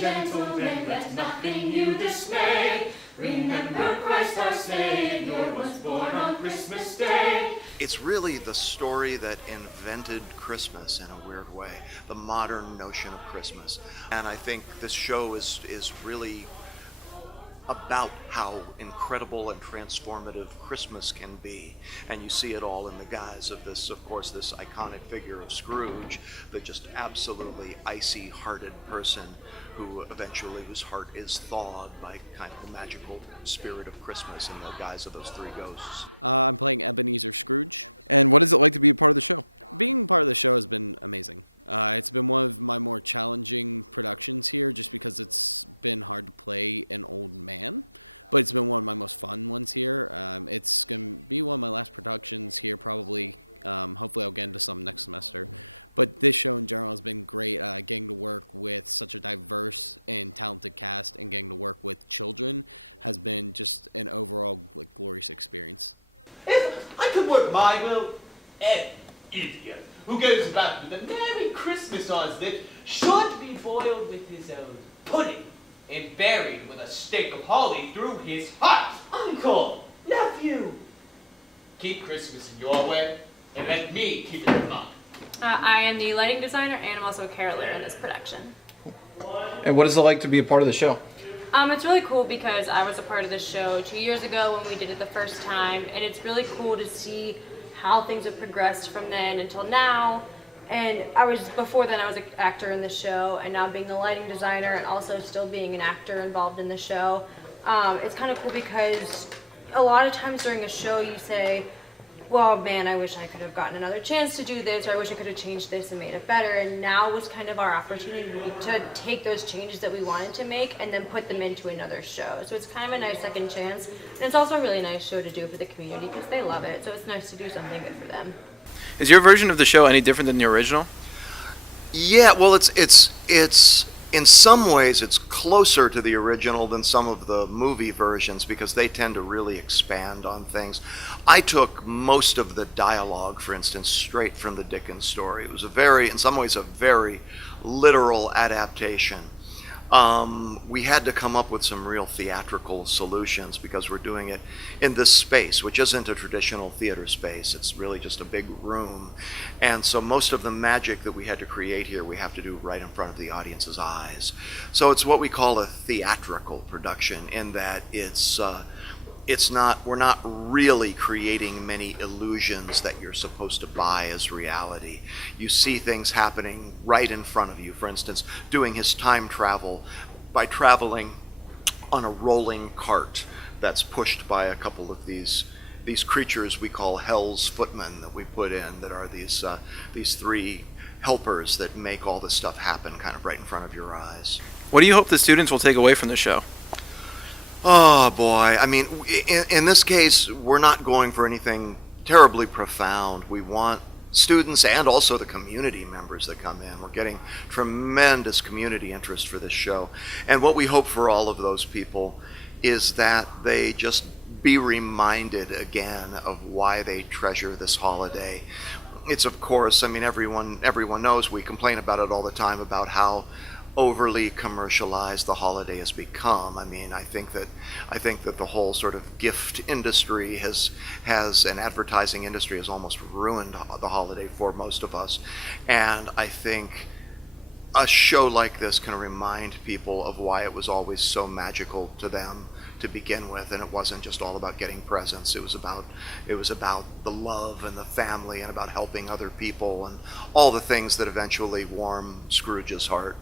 gentlemen, let nothing you dismay. Remember Christ our Savior was born on Christmas Day. It's really the story that invented Christmas in a weird way, the modern notion of Christmas. And I think this show is really about how incredible and transformative Christmas can be. And you see it all in the guise of this, of course, this iconic figure of Scrooge, the just absolutely icy-hearted person whose heart is thawed by kind of the magical spirit of Christmas in the guise of those three ghosts. I could work my will. An idiot who goes about with a Merry Christmas on his lips should be boiled with his own pudding and buried with a stake of holly through his heart. Uncle, nephew, keep Christmas in your way and let me keep it in mine. I am the lighting designer and I'm also a caroler in this production. And what is it like to be a part of the show? It's really cool because I was a part of this show 2 years ago when we did it the first time, and it's really cool to see how things have progressed from then until now. And before then I was an actor in the show, and now being the lighting designer and also still being an actor involved in the show. It's kind of cool because a lot of times during a show you say, well, man, I wish I could have gotten another chance to do this, or I wish I could have changed this and made it better. And now was kind of our opportunity to take those changes that we wanted to make and then put them into another show. So it's kind of a nice second chance. And it's also a really nice show to do for the community because they love it. So it's nice to do something good for them. Is your version of the show any different than the original? Yeah, well, it's in some ways it's closer to the original than some of the movie versions because they tend to really expand on things. I took most of the dialogue, for instance, straight from the Dickens story. It was in some ways a very literal adaptation. We had to come up with some real theatrical solutions because we're doing it in this space, which isn't a traditional theater space. It's really just a big room. And so most of the magic that we had to create here, we have to do right in front of the audience's eyes. So it's what we call a theatrical production in that we're not really creating many illusions that you're supposed to buy as reality. You see things happening right in front of you. For instance, doing his time travel by traveling on a rolling cart that's pushed by a couple of these creatures we call Hell's Footmen that we put in, that are these three helpers that make all this stuff happen kind of right in front of your eyes. What do you hope the students will take away from the show? Oh boy, I mean, in this case, we're not going for anything terribly profound. We want students and also the community members that come in. We're getting tremendous community interest for this show. And what we hope for all of those people is that they just be reminded again of why they treasure this holiday. It's, of course, I mean, everyone knows, we complain about it all the time, about how overly commercialized the holiday has become. I mean, I think that the whole sort of gift industry has an advertising industry has almost ruined the holiday for most of us. And I think a show like this can remind people of why it was always so magical to them to begin with, and it wasn't just all about getting presents. It was about the love and the family and about helping other people and all the things that eventually warm Scrooge's heart.